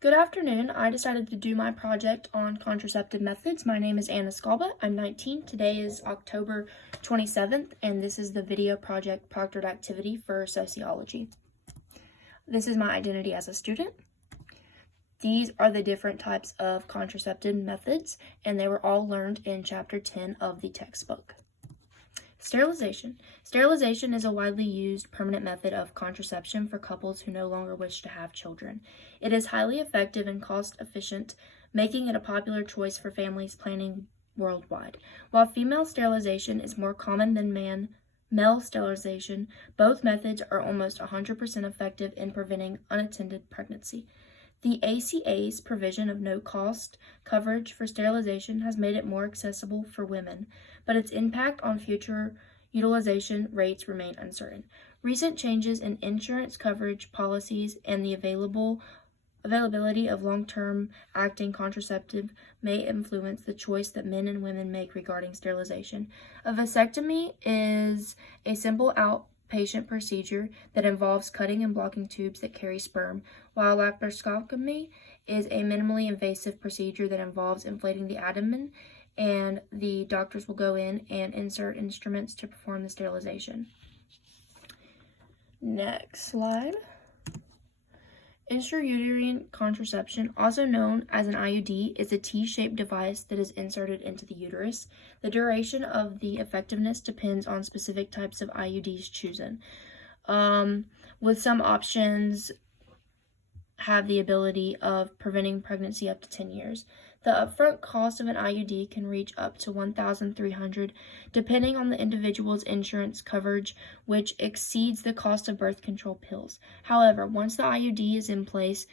Good afternoon. I decided to do my project on contraceptive methods. My name is Anna Scalba. I'm 19. Today is October 27th, and this is the video project proctored activity for Sociology. This is my identity as a student. These are the different types of contraceptive methods, and they were all learned in Chapter 10 of the textbook. Sterilization. Sterilization is a widely used permanent method of contraception for couples who no longer wish to have children. It is highly effective and cost-efficient, making it a popular choice for families planning worldwide. While female sterilization is more common than male sterilization, both methods are almost 100% effective in preventing unattended pregnancy. The ACA's provision of no-cost coverage for sterilization has made it more accessible for women, but its impact on future utilization rates remain uncertain. Recent changes in insurance coverage policies and the availability of long-term acting contraceptive may influence the choice that men and women make regarding sterilization. A vasectomy is a simple outpatient procedure that involves cutting and blocking tubes that carry sperm, while laparoscopy is a minimally invasive procedure that involves inflating the abdomen, and the doctors will go in and insert instruments to perform the sterilization. Next slide. Intrauterine contraception, also known as an IUD, is a T-shaped device that is inserted into the uterus. The duration of the effectiveness depends on specific types of IUDs chosen, with some options have the ability of preventing pregnancy up to 10 years. The upfront cost of an IUD can reach up to $1,300, depending on the individual's insurance coverage, which exceeds the cost of birth control pills. However, once the IUD is in place,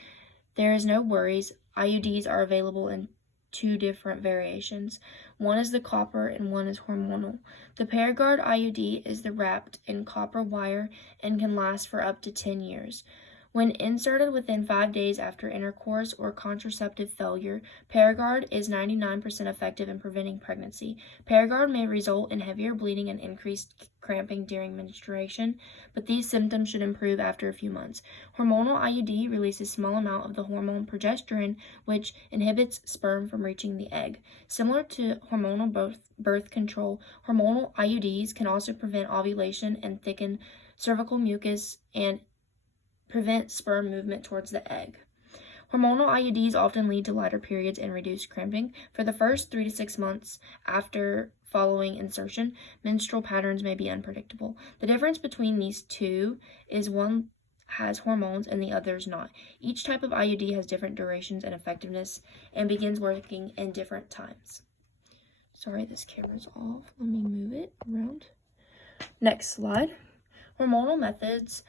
there is no worries. IUDs are available in two different variations. One is the copper and one is hormonal. The Paragard IUD is wrapped in copper wire and can last for up to 10 years. When inserted within 5 days after intercourse or contraceptive failure, Paragard is 99% effective in preventing pregnancy. Paragard may result in heavier bleeding and increased cramping during menstruation, but these symptoms should improve after a few months. Hormonal IUD releases a small amount of the hormone progesterone, which inhibits sperm from reaching the egg. Similar to hormonal birth control, hormonal IUDs can also prevent ovulation and thicken cervical mucus and prevent sperm movement towards the egg. Hormonal IUDs often lead to lighter periods and reduced cramping. For the first 3 to 6 months after following insertion, menstrual patterns may be unpredictable. The difference between these two is one has hormones and the other's not. Each type of IUD has different durations and effectiveness and begins working in different times. Sorry, this camera's off. Let me move it around. Next slide. Hormonal methods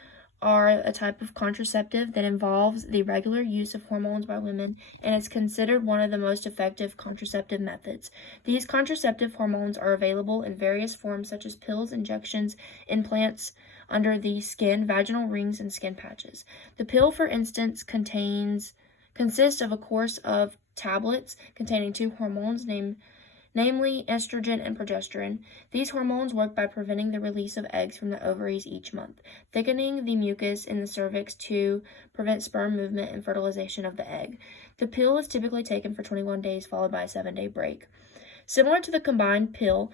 are a type of contraceptive that involves the regular use of hormones by women and is considered one of the most effective contraceptive methods. These contraceptive hormones are available in various forms such as pills, injections, implants under the skin, vaginal rings, and skin patches. The pill, for instance, consists of a course of tablets containing two hormones namely estrogen and progesterone. These hormones work by preventing the release of eggs from the ovaries each month, thickening the mucus in the cervix to prevent sperm movement and fertilization of the egg. The pill is typically taken for 21 days, followed by a 7-day break. Similar to the combined pill,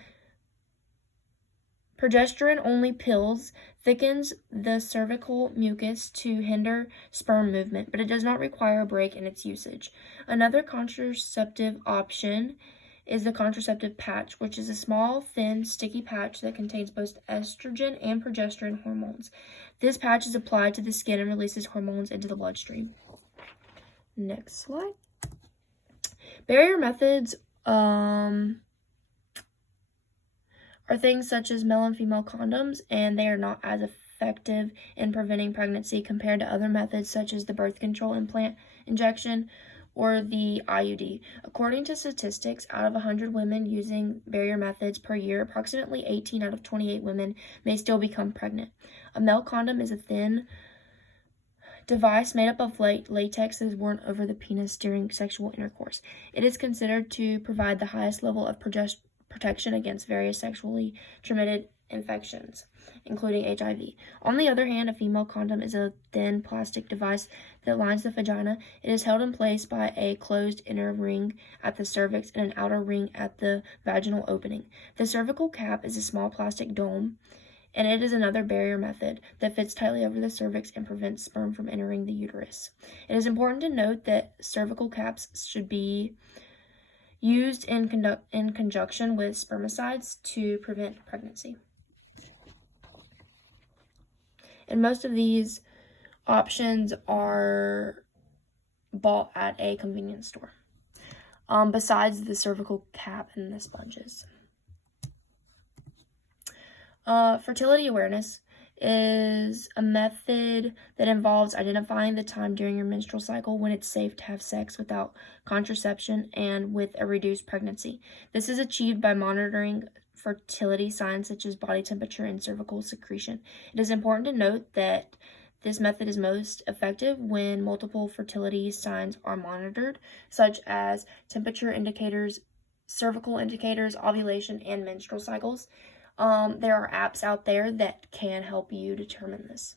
progesterone-only pills thickens the cervical mucus to hinder sperm movement, but it does not require a break in its usage. Another contraceptive option is the contraceptive patch, which is a small, thin, sticky patch that contains both estrogen and progesterone hormones. This patch is applied to the skin and releases hormones into the bloodstream. Next slide. Barrier methods are things such as male and female condoms, and they are not as effective in preventing pregnancy compared to other methods such as the birth control implant injection or the IUD. According to statistics, out of 100 women using barrier methods per year, approximately 18 out of 28 women may still become pregnant. A male condom is a thin device made up of latex that is worn over the penis during sexual intercourse. It is considered to provide the highest level of protection against various sexually transmitted infections, including HIV. On the other hand, a female condom is a thin plastic device that lines the vagina. It is held in place by a closed inner ring at the cervix and an outer ring at the vaginal opening. The cervical cap is a small plastic dome, and it is another barrier method that fits tightly over the cervix and prevents sperm from entering the uterus. It is important to note that cervical caps should be used in conjunction with spermicides to prevent pregnancy. And most of these options are bought at a convenience store, besides the cervical cap and the sponges. Fertility awareness is a method that involves identifying the time during your menstrual cycle when it's safe to have sex without contraception and with a reduced pregnancy. This is achieved by monitoring fertility signs such as body temperature and cervical secretion. It is important to note that this method is most effective when multiple fertility signs are monitored, such as temperature indicators, cervical indicators, ovulation, and menstrual cycles. There are apps out there that can help you determine this.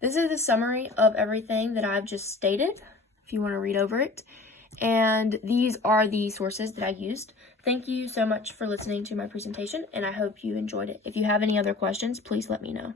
This is the summary of everything that I've just stated, if you want to read over it. And these are the sources that I used. Thank you so much for listening to my presentation, and I hope you enjoyed it. If you have any other questions, please let me know.